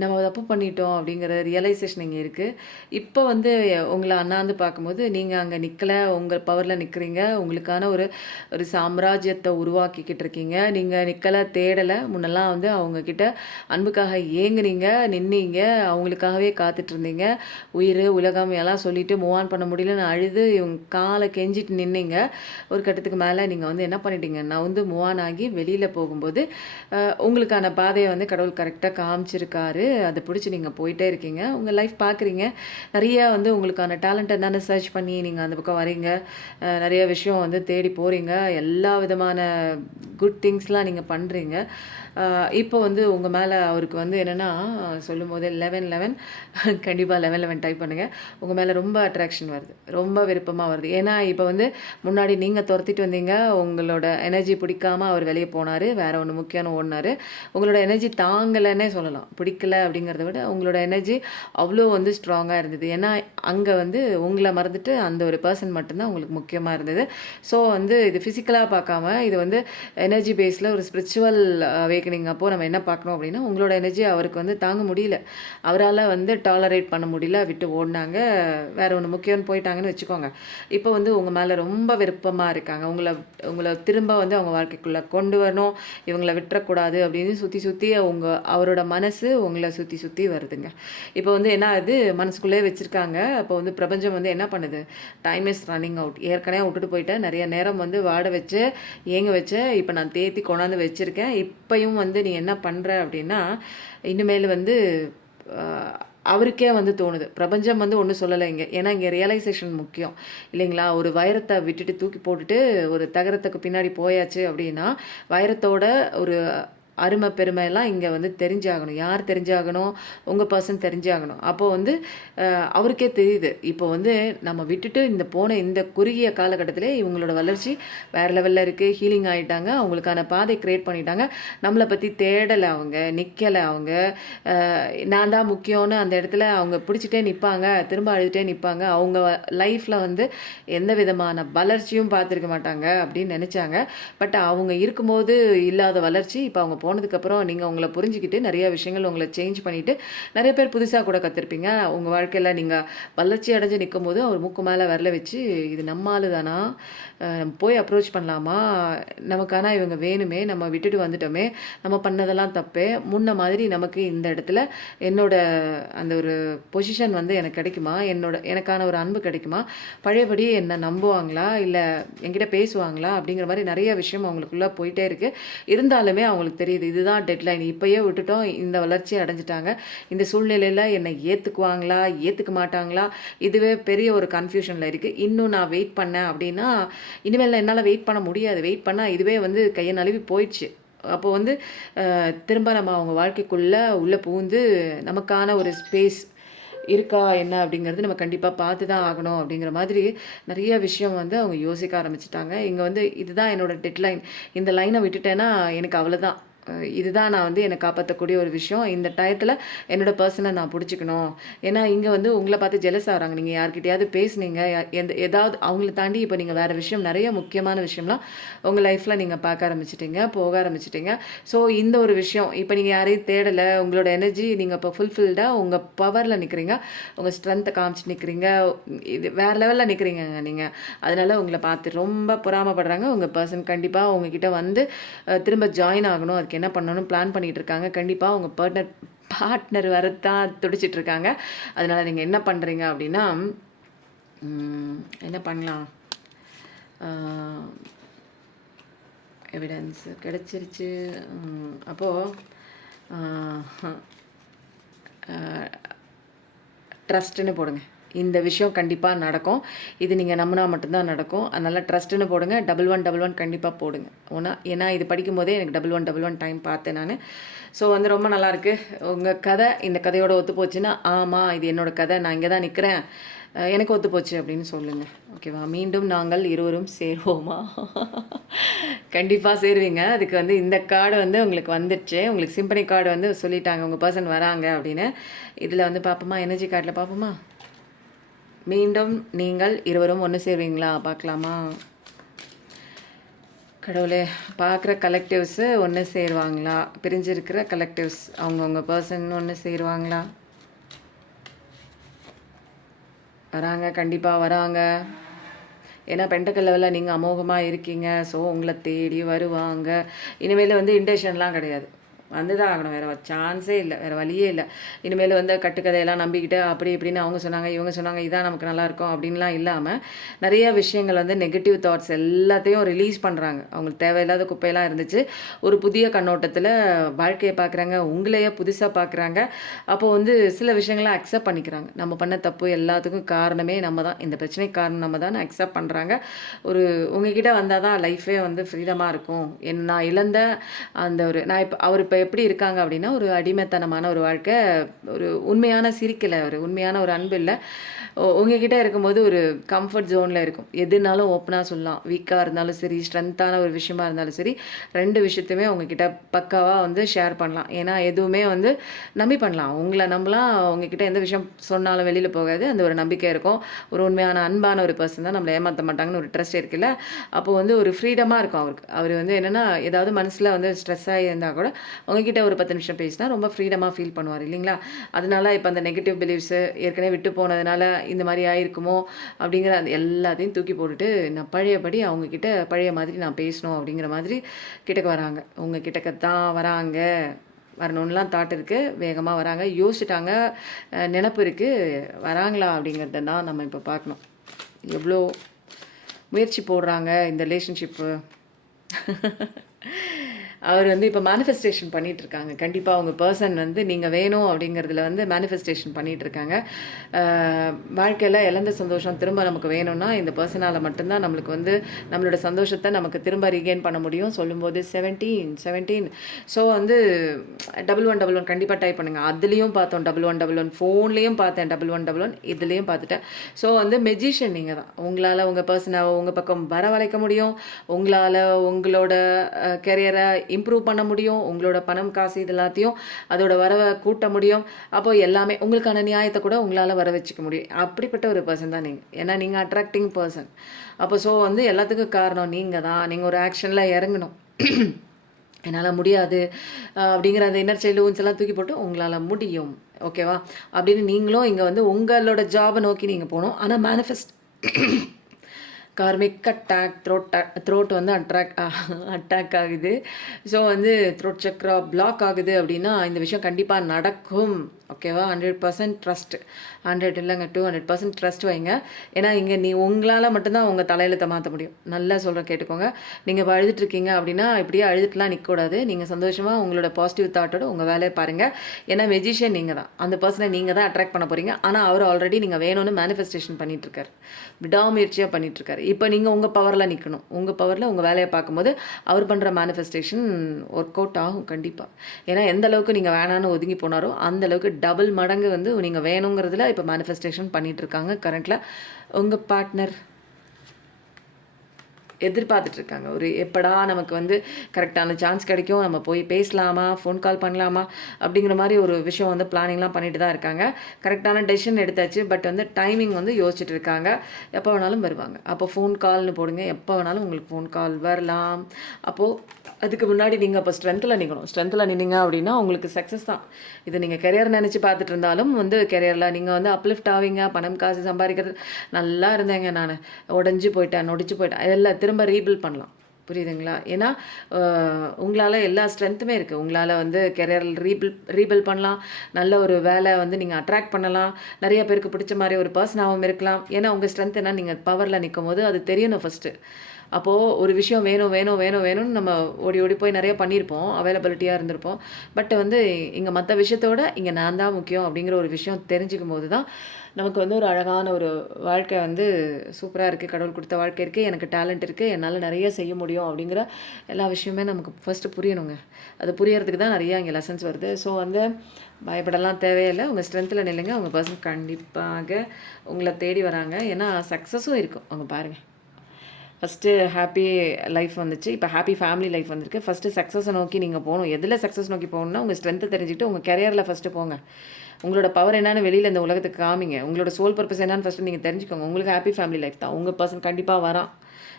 நம்ம தப்பு பண்ணிட்டோம் அப்படிங்கிற ரியலைசேஷன் இங்கே இருக்குது. இப்போ வந்து உங்களை அண்ணாந்து பார்க்கும்போது நீங்கள் அங்கே நிற்கல, உங்கள் பவரில் நிற்கிறீங்க. உங்களுக்கான ஒரு ஒரு சாம்ராஜ்யத்தை உருவாக்கிக்கிட்டு இருக்கீங்க. நீங்கள் நிற்கலை, தேடலை. முன்னெல்லாம் வந்து அவங்கக்கிட்ட அன்புக்காக ஏங்குனீங்க, நின்னீங்க, அவங்களுக்காகவே காத்துட்ருந்தீங்க. உயிர் உலகம் எல்லாம் சொல்லிவிட்டு மூவ் ஆன் பண்ண முடியலன்னு அழுது இவங்க காலை கெஞ்சிட்டு நின்னீங்க. ஒரு கட்டத்துக்கு மேலே நீங்கள் வந்து என்ன பண்ணிட்டீங்க, நான் வந்து மூவ் ஆன் ஆகி வெளியில் போகும்போது உங்களுக்கான பாதையை வந்து கடவுள் கரெக்டாக காமிச்சிருக்காரு. அதை பிடிச்சி நீங்கள் போயிட்டே இருக்கீங்க. உங்கள் லைஃப் பார்க்குறீங்க. நிறையா வந்து உங்களுக்கான டேலண்ட் என்னென்னு சர்ச் பண்ணி நீங்கள் அந்த பக்கம் வரீங்க. நிறைய விஷயம் வந்து தேடி போகிறீங்க. எல்லா விதமான குட் திங்ஸ்லாம் நீங்கள் பண்ணுறீங்க. இப்போ வந்து உங்கள் மேலே அவருக்கு வந்து என்னென்னா சொல்லும்போது 11 கண்டிப்பாக 11 டைப் பண்ணுங்கள். உங்கள் மேலே ரொம்ப அட்ராக்ஷன் வருது, ரொம்ப விருப்பமாக வருது. ஏன்னா இப்போ வந்து முன்னாடி நீங்கள் துரத்திட்டு வந்தீங்க, உங்களோட எனர்ஜி பிடிக்காம அவர் வெளியே போனார், வேறு ஒன்று முக்கியம்னு ஓடினார். உங்களோட எனர்ஜி தாங்கலைன்னே சொல்லலாம். பிடிக்கல அப்படிங்கிறத விட உங்களோட எனர்ஜி அவ்வளோ வந்து ஸ்ட்ராங்காக இருந்தது. ஏன்னா அங்கே வந்து உங்களை மறந்துட்டு அந்த ஒரு பர்சன் மட்டும்தான் உங்களுக்கு முக்கியமாக இருந்தது. ஸோ வந்து இது ஃபிசிக்கலாக பார்க்காம இது வந்து எனர்ஜி பேஸில் ஒரு ஸ்பிரிச்சுவல் அவேக்கனிங் அப்போது நம்ம என்ன பார்க்கணும் அப்படின்னா, உங்களோட எனர்ஜி அவருக்கு வந்து தாங்க முடியல. அவரால் வந்து டாலரேட் பண்ண முடியல, விட்டு ஓடினாங்க. வேறு ஒன்று முக்கியம்னு போயிட்டாங்கன்னு வச்சுக்கோங்க. இப்போ வந்து உங்கள் மேலே ரொம்ப விருப்பமாக இருக்காங்க. உங்களை திரும்ப வந்து அவங்க வாழ்க்கைக்குள்ளே கொண்டு வரணும், இவங்களை விட்டுறக்கூடாது அப்படின்னு சுற்றி அவரோட மனசு உங்களை சுற்றி வருதுங்க. இப்போ வந்து என்ன ஆகுது, மனசுக்குள்ளே வச்சுருக்காங்க. அப்போ வந்து பிரபஞ்சம் வந்து என்ன பண்ணுது, டைம் இஸ் ரன்னிங் அவுட். ஏற்கனவே விட்டுட்டு போயிட்டேன், நிறைய நேரம் வந்து வாட வச்சு ஏங்க வச்சு இப்போ நான் தேத்தி கொண்டாந்து வச்சுருக்கேன். இப்போயும் வந்து நீ என்ன பண்ணுற அப்படின்னா, இனிமேல் வந்து அவருக்கே வந்து தோணுது. பிரபஞ்சம் வந்து ஒன்றும் சொல்லலை இங்கே. ஏன்னா இங்கே ரியலைசேஷன் முக்கியம் இல்லைங்களா? ஒரு வைரத்தை விட்டுட்டு தூக்கி போட்டுட்டு ஒரு தகரத்துக்கு பின்னாடி போயாச்சு அப்படின்னா, வைரத்தோட ஒரு அருமை பெருமையெல்லாம் இங்கே வந்து தெரிஞ்சாகணும். யார் தெரிஞ்சாகணும், உங்கள் பர்சன் தெரிஞ்சாகணும். அப்போது வந்து அவருக்கே தெரியுது. இப்போ வந்து நம்ம விட்டுட்டு போன இந்த குறுகிய காலகட்டத்திலே இவங்களோட வளர்ச்சி வேறு லெவலில் இருக்குது. ஹீலிங் ஆகிட்டாங்க. அவங்களுக்கான பாதை க்ரியேட் பண்ணிட்டாங்க. நம்மளை பற்றி தேடலை, அவங்க நிற்கலை. அவங்க நான் தான் முக்கியம்னு அந்த இடத்துல அவங்க பிடிச்சிட்டே நிற்பாங்க, திரும்ப அழுதுகிட்டே நிற்பாங்க. அவங்க லைஃப்பில் வந்து எந்த விதமான வளர்ச்சியும் பார்த்துருக்க மாட்டாங்க அப்படின்னு நினச்சாங்க. பட் அவங்க இருக்கும்போது இல்லாத வளர்ச்சி இப்போ அவங்க போனதுக்கப்புறம் நீங்கள் உங்களை புரிஞ்சுக்கிட்டு நிறைய விஷயங்கள் உங்களை சேஞ்ச் பண்ணிவிட்டு நிறைய பேர் புதுசாக கூட கற்றுருப்பீங்க. உங்கள் வாழ்க்கையில் நீங்கள் வளர்ச்சி அடைஞ்சு நிற்கும் போது அவர் மூக்கு மேலே விரல வச்சு இது நம்ம ஆளு தானா, போய் அப்ரோச் பண்ணலாமா, நமக்கான இவங்க வேணுமே, நம்ம விட்டுட்டு வந்துட்டோமே, நம்ம பண்ணதெல்லாம் தப்பே, முன்ன மாதிரி நமக்கு இந்த இடத்துல என்னோட அந்த ஒரு பொசிஷன் வந்து எனக்கு கிடைக்குமா, எனக்கான ஒரு அன்பு கிடைக்குமா, பழையபடி என்னை நம்புவாங்களா, இல்லை என்கிட்ட பேசுவாங்களா அப்படிங்கிற மாதிரி நிறைய விஷயம் அவங்களுக்குள்ளே போயிட்டே இருக்குது. இருந்தாலுமே அவங்களுக்கு தெரியுது இதுதான் டெட்லைன், இப்போயே விட்டுட்டோம், இந்த வளர்ச்சி அடைஞ்சிட்டாங்க, இந்த சூழ்நிலையில் என்னை ஏற்றுக்குவாங்களா ஏற்றுக்க மாட்டாங்களா, இதுவே பெரிய ஒரு கன்ஃபியூஷனில் இருக்குது. இன்னும் நான் வெயிட் பண்ணேன் அப்படின்னா இனிமேல் என்னால் வெயிட் பண்ண முடியாது. வெயிட் பண்ணால் இதுவே வந்து கையை நழுவி போயிடுச்சு. அப்போ வந்து திரும்ப நம்ம அவங்க வாழ்க்கைக்குள்ளே உள்ளே புகுந்து நமக்கான ஒரு ஸ்பேஸ் இருக்கா என்ன அப்படிங்கிறது நம்ம கண்டிப்பாக பார்த்து தான் ஆகணும் அப்படிங்கிற மாதிரி நிறைய விஷயம் வந்து அவங்க யோசிக்க ஆரம்பிச்சிட்டாங்க. இங்கே வந்து இதுதான் என்னோடய டெட்லைன், இந்த லைனை விட்டுட்டேன்னா எனக்கு அவ்வளோதான், இதுதான் நான் வந்து என்னை காப்பாற்றக்கூடிய ஒரு விஷயம், இந்த டயத்தில் என்னோடய பர்சனை நான் பிடிச்சிக்கணும். ஏன்னா இங்கே வந்து உங்களை பார்த்து ஜெலஸ் ஆகிறாங்க. நீங்கள் யார்கிட்டையாவது பேசுனீங்க, ஏதாவது அவங்கள தாண்டி இப்போ நீங்கள் வேறு விஷயம், நிறைய முக்கியமான விஷயம்லாம் உங்கள் லைஃப்பில் நீங்கள் பார்க்க ஆரம்பிச்சிட்டிங்க, போக ஆரம்பிச்சிட்டிங்க. ஸோ இந்த ஒரு விஷயம் இப்போ நீங்கள் யாரையும் தேடலை, உங்களோட எனர்ஜி நீங்கள் இப்போ ஃபுல்ஃபில்டாக உங்கள் பவரில் நிற்கிறீங்க, உங்கள் ஸ்ட்ரென்த்தை காமிச்சு நிற்கிறீங்க, இது வேறு லெவலில் நிற்கிறீங்க நீங்கள். அதனால் உங்களை பார்த்து ரொம்ப பொறாமப்படுறாங்க. உங்கள் பர்சன் கண்டிப்பாக உங்ககிட்ட வந்து திரும்ப ஜாயின் ஆகணும், அதுக்கு என்ன பண்ணணும்னு பிளான் பண்ணிகிட்டு இருக்காங்க. கண்டிப்பாக உங்கள் பார்ட்னர் வரத்தான் துடிச்சிட்ருக்காங்க. அதனால் நீங்கள் என்ன பண்ணுறீங்க அப்படின்னா, என்ன பண்ணலாம், எவிடன்ஸ் கிடச்சிருச்சு. அப்போது ட்ரஸ்ட்டுன்னு போடுங்க. இந்த விஷயம் கண்டிப்பாக நடக்கும், இது நீங்கள் நம்பினா மட்டும்தான் நடக்கும். அதனால் ட்ரஸ்ட்டுன்னு போடுங்க. 1111 கண்டிப்பாக போடுங்க. ஏன்னா இது படிக்கும்போதே எனக்கு 1111 டைம் பார்த்தேன் நான். ஸோ வந்து ரொம்ப நல்லாயிருக்கு உங்கள் கதை. இந்த கதையோட ஒத்து போச்சுன்னா, ஆமாம் இது என்னோடய கதை, நான் இங்கே தான் நிற்கிறேன், எனக்கு ஒத்து போச்சு அப்படின்னு சொல்லுங்க. ஓகேவா? மீண்டும் நாங்கள் இருவரும் சேர்வோமா? கண்டிப்பா சேருவீங்க. அதுக்கு வந்து இந்த கார்டு வந்து உங்களுக்கு வந்துடுச்சு. உங்களுக்கு சிம்பனி கார்டு வந்து சொல்லிட்டாங்க, உங்க பெர்சன் வராங்க அப்படின்னு. இதில வந்து பார்ப்போமா? எனர்ஜி கார்டில பார்ப்போமா? மீண்டும் நீங்கள் இருவரும் ஒன்று சேருவீங்களா? பார்க்கலாமா? கடவுளே! பார்க்குற கலெக்டிவ்ஸு ஒன்று சேருவாங்களா? பிரிஞ்சிருக்கிற கலெக்டிவ்ஸ் அவங்கவுங்க பெர்சன் ஒன்று சேருவாங்களா? வராங்க, கண்டிப்பா வராங்க. ஏன்னா பென்டக்கிள் லெவலில் நீங்கள் அமோகமாக இருக்கீங்க. ஸோ உங்களை தேடி வருவாங்க. இனிமேல் வந்து இன்டென்ஷன்லாம் கிடையாது. வந்து தான் ஆகணும். வேறு சான்ஸே இல்லை. வேறு வழியே இல்லை. இனிமேல் வந்து கட்டுக்கதையெல்லாம் நம்பிக்கிட்டு அப்படி இப்படின்னு அவங்க சொன்னாங்க, இவங்க சொன்னாங்க, இதான் நமக்கு நல்லாயிருக்கும் அப்படின்லாம் இல்லாமல் நிறைய விஷயங்கள் வந்து நெகட்டிவ் தாட்ஸ் எல்லாத்தையும் ரிலீஸ் பண்ணுறாங்க. அவங்களுக்கு தேவையில்லாத குப்பையெல்லாம் இருந்துச்சு. ஒரு புதிய கண்ணோட்டத்தில் வாழ்க்கையை பார்க்குறாங்க. உங்களையே புதுசாக பார்க்குறாங்க. அப்போது வந்து சில விஷயங்களை அக்செப்ட் பண்ணிக்கிறாங்க. நம்ம பண்ண தப்பு எல்லாத்துக்கும் காரணமே நம்ம தான். இந்த பிரச்சனைக்கு காரணம் நம்ம தான் அக்செப்ட் பண்ணுறாங்க. ஒரு உங்ககிட்ட வந்தால் தான் லைஃபே வந்து ஃப்ரீடமாக இருக்கும். நான் இழந்த அந்த ஒரு அவர் இப்போ எப்படி இருக்காங்க அப்படின்னா, ஒரு அடிமைத்தனமான ஒரு வாழ்க்கை. ஒரு உண்மையான சிரிக்கலை, ஒரு உண்மையான ஒரு அன்பு இல்லை. உங்ககிட்ட இருக்கும்போது ஒரு கம்ஃபர்ட் ஜோனில் இருக்கும். எதுனாலும் ஓப்பனாக சொல்லலாம். வீக்காக இருந்தாலும் சரி, ஸ்ட்ரென்த்தான ஒரு விஷயமா இருந்தாலும் சரி, 2 விஷயத்தையுமே உங்ககிட்ட பக்காவாக வந்து ஷேர் பண்ணலாம். ஏன்னா எதுவுமே வந்து நம்பி பண்ணலாம். உங்களை நம்பலாம். உங்ககிட்ட எந்த விஷயம் சொன்னாலும் வெளியில் போகாது. அந்த ஒரு நம்பிக்கை இருக்கும். ஒரு உண்மையான அன்பான ஒரு பர்சன் தான், நம்மளை ஏமாற்ற மாட்டாங்கன்னு ஒரு ட்ரஸ்ட் இருக்குல்ல. அப்போ வந்து ஒரு ஃப்ரீடமாக இருக்கும் அவருக்கு. அவர் வந்து என்னென்னா, ஏதாவது மனசில் வந்து ஸ்ட்ரெஸ் ஆகி இருந்தால் கூட உங்ககிட்ட ஒரு 10 நிமிஷம் பேசினா ரொம்ப ஃப்ரீடமாக ஃபீல் பண்ணுவார் இல்லைங்களா? அதனால இப்போ அந்த நெகட்டிவ் பிலீஃப்ஸு ஏற்கனவே விட்டு போனதுனால இந்த மாதிரி ஆயிருக்குமோ அப்படிங்கிற அந்த எல்லாத்தையும் தூக்கி போட்டுட்டு, நான் பழையபடி அவங்கக்கிட்ட பழைய மாதிரி நான் பேசணும் அப்படிங்கிற மாதிரி கிட்டக்க வராங்க. உங்கள் கிட்டக்க தான் வராங்க. வரணுன்னுலாம் தாட் இருக்குது. வேகமாக வராங்க. யோசிச்சுட்டாங்க. நினப்பு இருக்குது. வராங்களா அப்படிங்கிறத தான் நம்ம இப்போ பார்க்கணும். எவ்வளோ முயற்சி போடுறாங்க இந்த ரிலேஷன்ஷிப்பு. அவர் வந்து இப்போ மேனிஃபெஸ்டேஷன் பண்ணிகிட்ருக்காங்க. கண்டிப்பாக அவங்க பர்சன் வந்து நீங்கள் வேணும் அப்படிங்கிறதுல வந்து மேனிஃபெஸ்டேஷன் பண்ணிகிட்ருக்காங்க. வாழ்க்கையில் இழந்த சந்தோஷம் திரும்ப நமக்கு வேணும்னா இந்த பர்சனால் மட்டும்தான் நம்மளுக்கு வந்து நம்மளோட சந்தோஷத்தை நமக்கு திரும்ப ரீகெயின் பண்ண முடியும். சொல்லும்போது 17 ஸோ வந்து 1111 கண்டிப்பாக டைப் பண்ணுங்கள். அதுலேயும் பார்த்தோம் 1111, ஃபோன்லேயும் பார்த்தேன் 1111, இதுலேயும் பார்த்துட்டேன். ஸோ வந்து மெஜிஷியன் நீங்கள் தான். உங்களால் உங்கள் பர்சனை உங்கள் பக்கம் வரவழைக்க முடியும். உங்களால் உங்களோட கெரியரை இம்ப்ரூவ் பண்ண முடியும். உங்களோட பணம் காசு இது எல்லாத்தையும் அதோட வரவை கூட்ட முடியும். அப்போ எல்லாமே உங்களுக்கான நியாயத்தை கூட உங்களால் வர வச்சுக்க முடியும். அப்படிப்பட்ட ஒரு பர்சன் தான் நீங்கள். ஏன்னா நீங்கள் அட்ராக்டிங் பர்சன். அப்போ ஸோ வந்து எல்லாத்துக்கும் காரணம் நீங்கள் தான். நீங்கள் ஒரு ஆக்ஷனில் இறங்கணும். என்னால் முடியாது அப்படிங்கிற அந்த இன்னர் சைல்டு ஊன்ஸ் எல்லாம் தூக்கி போட்டு உங்களால் முடியும், ஓகேவா அப்படின்னு நீங்களும் இங்கே வந்து உங்களோட ஜாபை நோக்கி நீங்கள் போகணும். ஆனால் மேனிஃபெஸ்ட் கார்மிக் அட்டாக் த்ரோட் வந்து அட்டாக் ஆகுது. ஸோ வந்து த்ரோட் சக்ரா பிளாக் ஆகுது அப்படின்னா இந்த விஷயம் கண்டிப்பாக நடக்கும், ஓகேவா? 100% ட்ரஸ்ட். 100 இல்லைங்க, 200% ட்ரஸ்ட் வைங்க. ஏன்னா இங்கே உங்களால் மட்டும்தான் உங்கள் தலையெழுத்தை மாற்ற முடியும். நல்லா சொல்கிறேன், கேட்டுக்கோங்க. நீங்கள் இப்போ அழுதுட்ருக்கீங்க அப்படின்னா இப்படியே அழுதுட்டுலாம் நிற்கக்கூடாது. நீங்கள் சந்தோஷமாக உங்களோட பாசிட்டிவ் தாட்டோட உங்கள் வேலையை பாருங்கள். ஏன்னா மெஜிஷியன் நீங்கள் தான். அந்த பர்சனை நீங்கள் தான் அட்ராக்ட் பண்ண போகிறீங்க. ஆனால் அவர் ஆல்ரெடி நீங்கள் வேணும்னு மேனிஃபெஸ்டேஷன் பண்ணிகிட்ருக்காரு. விடாமுயற்சியாக பண்ணிகிட்ருக்காரு. இப்போ நீங்கள் உங்கள் பவரில் நிற்கணும். உங்கள் பவரில் உங்கள் வேலையை பார்க்கும்போது அவர் பண்ணுற மேனிஃபெஸ்டேஷன் ஒர்க் அவுட் ஆகும் கண்டிப்பாக. ஏன்னா எந்த அளவுக்கு நீங்கள் வேணான்னு ஒதுங்கி போனாரோ அந்த அளவுக்கு டபுள் மடங்கு வந்து நீங்கள் வேணுங்கிறதுல இப்போ மேனிஃபெஸ்டேஷன் பண்ணிகிட்ருக்காங்க. கரண்ட்டில் உங்கள் பார்ட்னர் எதிர்பார்த்துட்ருக்காங்க. ஒரு எப்படா நமக்கு வந்து கரெக்டான சான்ஸ் கிடைக்கும், நம்ம போய் பேசலாமா, ஃபோன் கால் பண்ணலாமா அப்படிங்கிற மாதிரி ஒரு விஷயம் வந்து பிளானிங்லாம் பண்ணிட்டு தான் இருக்காங்க. கரெக்டான டெசிஷன் எடுத்தாச்சு. பட் வந்து டைமிங் வந்து யோசிச்சுட்டு இருக்காங்க. எப்போ வேணாலும் வருவாங்க. அப்போ ஃபோன் கால்னு போடுங்க. எப்போ வேணாலும் உங்களுக்கு ஃபோன் கால் வரலாம். அப்போது அதுக்கு முன்னாடி நீங்கள் அப்போ ஸ்ட்ரென்த்தில் நிற்கணும். ஸ்ட்ரென்த்தில் நின்னீங்க அப்படின்னா உங்களுக்கு சக்ஸஸ் தான். இது நீங்கள் கெரியர் நினச்சி பார்த்துட்டு இருந்தாலும் வந்து கெரியரில் நீங்கள் வந்து அப்லிஃப்ட் ஆவீங்க. பணம் காசு சம்பாதிக்கிறது நல்லா இருந்தேங்க. நான் உடஞ்சி போயிட்டேன், நொடிச்சு போயிட்டேன். இதெல்லாம் திரும்ப ரீபில்ட் பண்ணலாம். புரியுதுங்களா? ஏன்னா உங்களால் எல்லா ஸ்ட்ரென்த்துமே இருக்குது. உங்களால் வந்து கெரியரில் ரீபில்ட் பண்ணலாம். நல்ல ஒரு வேலை வந்து நீங்கள் அட்ராக்ட் பண்ணலாம். நிறைய பேருக்கு பிடிச்ச மாதிரி ஒரு பர்சனாகவும் இருக்கலாம். ஏன்னா உங்கள் ஸ்ட்ரென்த் என்ன, நீங்கள் பவரில் நிற்கும் போது அது தெரியணும் ஃபஸ்ட்டு. அப்போது ஒரு விஷயம் வேணும் வேணும் வேணும் வேணும்னு நம்ம ஓடி ஓடி போய் நிறைய பண்ணியிருப்போம், அவைலபிலிட்டியாக இருந்திருப்போம். பட் வந்து இங்கே மற்ற விஷயத்தோட இங்கே நான் தான் முக்கியம் அப்படிங்கிற ஒரு விஷயம் தெரிஞ்சுக்கும் போது தான் நமக்கு வந்து ஒரு அழகான ஒரு வாழ்க்கை வந்து சூப்பராக இருக்குது, கடவுள் கொடுத்த வாழ்க்கை இருக்குது, எனக்கு டேலண்ட் இருக்குது, என்னால் நிறைய செய்ய முடியும் அப்படிங்கிற எல்லா விஷயமே நமக்கு ஃபஸ்ட்டு புரியணுங்க. அது புரியறதுக்கு தான் நிறையா இங்கே லெசன்ஸ் வருது. ஸோ வந்து பயப்படலாம் தேவையில்லை. உங்கள் ஸ்ட்ரென்த்தில் நில்லுங்க. உங்கள் பர்சன் கண்டிப்பாக உங்களை தேடி வராங்க. ஏன்னா சக்ஸஸும் இருக்கும். அவங்க பாருங்கள், ஃபஸ்ட்டு ஹாப்பி லைஃப் வந்துச்சு, இப்போ ஹாப்பி ஃபேமிலி லைஃப் வந்திருக்கு. ஃபஸ்ட்டு சக்ஸஸை நோக்கி நீங்கள் போகணும். எதில் சக்ஸஸ் நோக்கி போகணுன்னா உங்கள் ஸ்ட்ரென்த்தை தெரிஞ்சுக்கிட்டு உங்கள் கெரியரில் ஃபஸ்ட்டு போங்க. உங்களோட பவர் என்னன்னு வெளியில் இந்த உலகத்துக்கு காமிங்க. உங்களோட சோல் பர்பஸ் என்னன்னு ஃபஸ்ட்டு நீங்கள் தெரிஞ்சுக்கோங்க. உங்களுக்கு ஹாப்பி ஃபேமிலி லைஃப் தான். உங்கள் பர்சன் கண்டிப்பாக வரான்,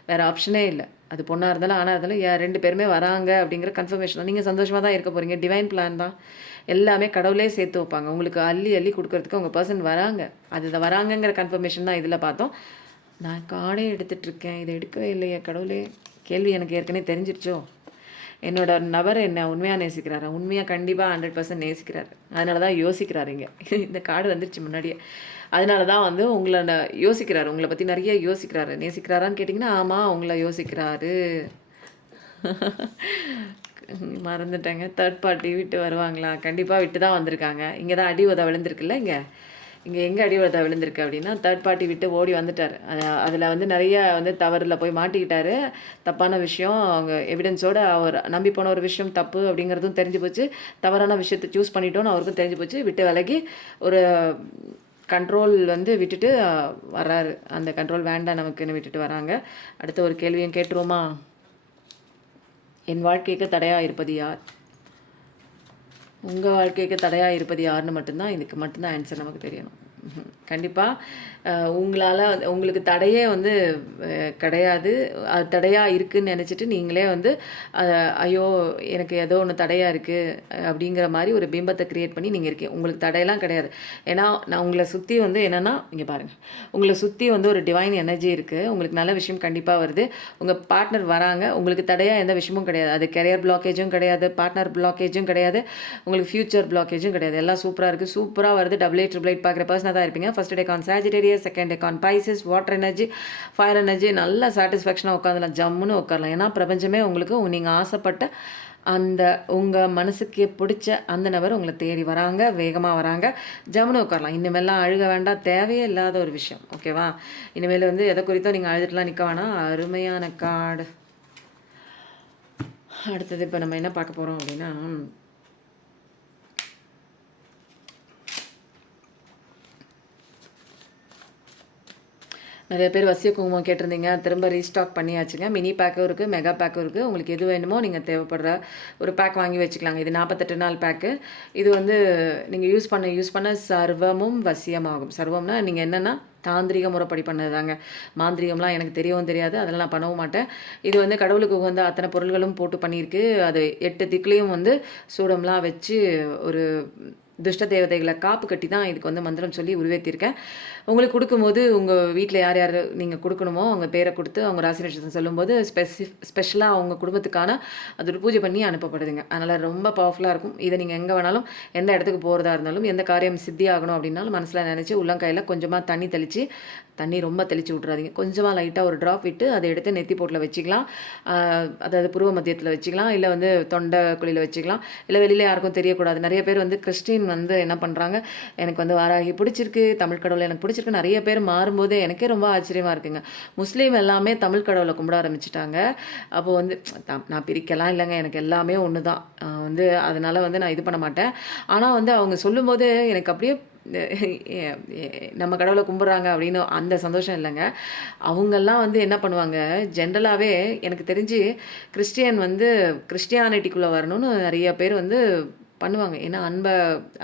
வேறு ஆப்ஷனே இல்லை. அது பொண்ணாக இருந்தாலும் ஆணாக இருந்தாலும் 2 பேருமே வராங்க அப்படிங்கிற கன்ஃபர்மேஷன் தான். நீங்கள் சந்தோஷமாக தான் இருக்க போகிறீங்க. டிவைன் பிளான் தான். எல்லாமே கடவுளே சேர்த்து வைப்பாங்க. உங்களுக்கு அள்ளி அள்ளி கொடுக்கறதுக்கு உங்கள் பர்சன் வராங்க. அது வராங்கங்கிற கன்ஃபர்மேஷன் தான் இதில் பார்த்தோம். நான் கார்டே எடுத்துகிட்ருக்கேன், இதை எடுக்கவே இல்லையே கடவுளே. கேள்வி எனக்கு ஏற்கனவே தெரிஞ்சிருச்சோ. என்னோட நபர் என்ன உண்மையாக நேசிக்கிறாரா? உண்மையாக கண்டிப்பாக 100% நேசிக்கிறாரு. அதனால தான் யோசிக்கிறாரு இங்கே. இந்த கார்டு வந்துருச்சு முன்னாடியே. அதனால தான் வந்து உங்களை யோசிக்கிறாரு. உங்களை பற்றி நிறைய யோசிக்கிறாரு. நேசிக்கிறாரான்னு கேட்டிங்கன்னா ஆமாம், உங்களை யோசிக்கிறாரு. மறந்துட்டேங்க. தேர்ட் பார்ட்டி விட்டு வருவாங்களா? கண்டிப்பாக விட்டு தான் வந்திருக்காங்க. இங்கே தான் அடி உத விழுந்திருக்குல்ல. இங்கே எங்கே அடி உத விழுந்திருக்கு அப்படின்னா தேர்ட் பார்ட்டி விட்டு ஓடி வந்துட்டார். அதில் வந்து நிறைய வந்து தவறில் போய் மாட்டிக்கிட்டாரு. தப்பான விஷயம், அவங்க எவிடன்ஸோடு அவர் நம்பி போன ஒரு விஷயம் தப்பு அப்படிங்கிறதும் தெரிஞ்சு போச்சு. தவறான விஷயத்தை சூஸ் பண்ணிட்டோன்னு அவருக்கும் தெரிஞ்சு போச்சு. விட்டு விலகி ஒரு கண்ட்ரோல் வந்து விட்டுட்டு வர்றாரு. அந்த கண்ட்ரோல் வேண்டாம் நமக்குன்னு விட்டுட்டு வராங்க. அடுத்த ஒரு கேள்வியும் கேட்டுருவோமா? என் வாழ்க்கைக்கு தடையாக இருப்பது யார்? உங்கள் வாழ்க்கைக்கு தடையாக இருப்பது யாருன்னு மட்டும்தான், இதுக்கு மட்டும்தான் ஆன்சர் நமக்கு தெரியணும். கண்டிப்பாக உங்களால் உங்களுக்கு தடையே வந்து கிடையாது. அது தடையாக இருக்குதுன்னு நினச்சிட்டு நீங்களே வந்து ஐயோ எனக்கு ஏதோ ஒன்று தடையாக இருக்குது அப்படிங்கிற மாதிரி ஒரு பிம்பத்தை க்ரியேட் பண்ணி நீங்கள் இருக்கீங்க. உங்களுக்கு தடையெல்லாம் கிடையாது. ஏன்னா நான் உங்களை சுற்றி வந்து என்னென்னா இங்கே பாருங்கள், உங்களை சுற்றி வந்து ஒரு டிவைன் எனர்ஜி இருக்குது. உங்களுக்கு நல்ல விஷயம் கண்டிப்பாக வருது. உங்கள் பார்ட்னர் வராங்க. உங்களுக்கு தடையாக எந்த விஷயமும் கிடையாது. அது கெரியர் பிளாக்கேஜும் கிடையாது, பார்ட்னர் பிளாக்கேஜும் கிடையாது, உங்களுக்கு ஃப்யூச்சர் பிளாக்கேஜும் கிடையாது. எல்லாம் சூப்பராக இருக்குது. சூப்பராக வருது. டபுள் எயிட் ட்ரிபிள் எயிட் பார்க்குற பர்சனாக தான் இருப்பீங்க. First decan Sagittarius, second decan Pisces, water energy, fire energy. நல்ல சாட்டிஸ்ஃபேக்ஷனாக உட்காந்துலாம், ஜம்முன்னு உட்காரலாம். ஏன்னா பிரபஞ்சமே உங்களுக்கு நீங்கள் ஆசைப்பட்ட அந்த உங்கள் மனசுக்கு பிடிச்ச அந்த நபர் உங்களை தேடி வராங்க, வேகமாக வராங்க. ஜம்முன்னு உட்காரலாம். இனிமேலாம் அழுக வேண்டாம், தேவையே இல்லாத ஒரு விஷயம். ஓகேவா? இனிமேல் வந்து எதை குறித்தோ நீங்கள் அழுதுட்டுலாம் நிற்க வேணாம். அருமையான கார்டு. அடுத்தது இப்போ நம்ம என்ன பார்க்க போகிறோம் அப்படின்னா, நிறைய பேர் வசிய குங்குமம் கேட்டிருந்தீங்க. திரும்ப ரீஸ்டாக் பண்ணியாச்சுங்க. மினி பேக்கும் இருக்குது, மெகா பேக்கும் இருக்குது. உங்களுக்கு எது வேணுமோ நீங்கள் தேவைப்படுற ஒரு பேக் வாங்கி வச்சுக்கலாங்க. இது 48 நாள் பேக்கு. இது வந்து நீங்கள் யூஸ் பண்ண சர்வமும் வசியமாகும். சர்வம்னா நீங்கள் என்னென்னா தாந்திரிக முறைப்படி பண்ணது தாங்க. மாந்திரிகம்லாம் எனக்கு தெரியவும் தெரியாது, அதெல்லாம் நான் பண்ணவும் மாட்டேன். இது வந்து கடவுளுக்கு உகந்த அத்தனை பொருள்களும் போட்டு பண்ணியிருக்கு. அது 8 திக்குலேயும் வந்து சூடம்லாம் வச்சு ஒரு துஷ்ட தேவதைகளை காப்பு கட்டி தான் இதுக்கு வந்து மந்திரம் சொல்லி உருவேற்றிருக்கேன். உங்களுக்கு கொடுக்கும்போது உங்கள் வீட்டில் யார் யார் நீங்கள் கொடுக்கணுமோ அவங்க பேரை கொடுத்து அவங்க ராசி நட்சத்திரம் சொல்லும்போது ஸ்பெஷலாக அவங்க குடும்பத்துக்கான அது ஒரு பூஜை பண்ணி அனுப்பப்படுதுங்க. அதனால் ரொம்ப பவர்ஃபுல்லாக இருக்கும். இதை நீங்கள் எங்கே வேணாலும் எந்த இடத்துக்கு போகிறதா இருந்தாலும் எந்த காரியம் சித்தி ஆகணும் அப்படின்னாலும் மனசில் நினச்சி உள்ளங்கையில் கொஞ்சமாக தண்ணி தெளித்து, தண்ணி ரொம்ப தெளித்து விட்றாதீங்க, கொஞ்சமாக லைட்டாக ஒரு ட்ராப் விட்டு அதை எடுத்து நெத்தி போட்டில் வச்சுக்கலாம். அதாவது புருவ மத்தியத்தில் வச்சுக்கலாம், இல்லை வந்து தொண்டை குழியில் வச்சுக்கலாம், இல்லை வெளியில் யாருக்கும் தெரியக்கூடாது. நிறைய பேர் வந்து கிறிஸ்டின் வந்து என்ன பண்ணுறாங்க, எனக்கு வந்து வாராகி பிடிச்சிருக்கு, தமிழ் கடவுளை எனக்கு பிடிச்சிருக்கு. நிறைய பேர் மாறும்போது எனக்கே ரொம்ப ஆச்சரியமாக இருக்குங்க. முஸ்லீம் எல்லாமே தமிழ் கடவுளை கும்பிட ஆரம்பிச்சிட்டாங்க. அப்போ வந்து நான் பிரிக்கலாம் இல்லைங்க, எனக்கு எல்லாமே ஒன்று தான் வந்து, அதனால் வந்து நான் இது பண்ண மாட்டேன். ஆனால் வந்து அவங்க சொல்லும்போது எனக்கு அப்படியே நம்ம கடவுளை கும்பிட்றாங்க அப்படின்னு அந்த சந்தோஷம் இல்லைங்க. அவங்கெல்லாம் வந்து என்ன பண்ணுவாங்க, ஜென்ரலாகவே எனக்கு தெரிஞ்சு கிறிஸ்டியானிட்டிக்குள்ளே வரணும்னு நிறைய பேர் வந்து பண்ணுவாங்க. ஏன்னா அன்பை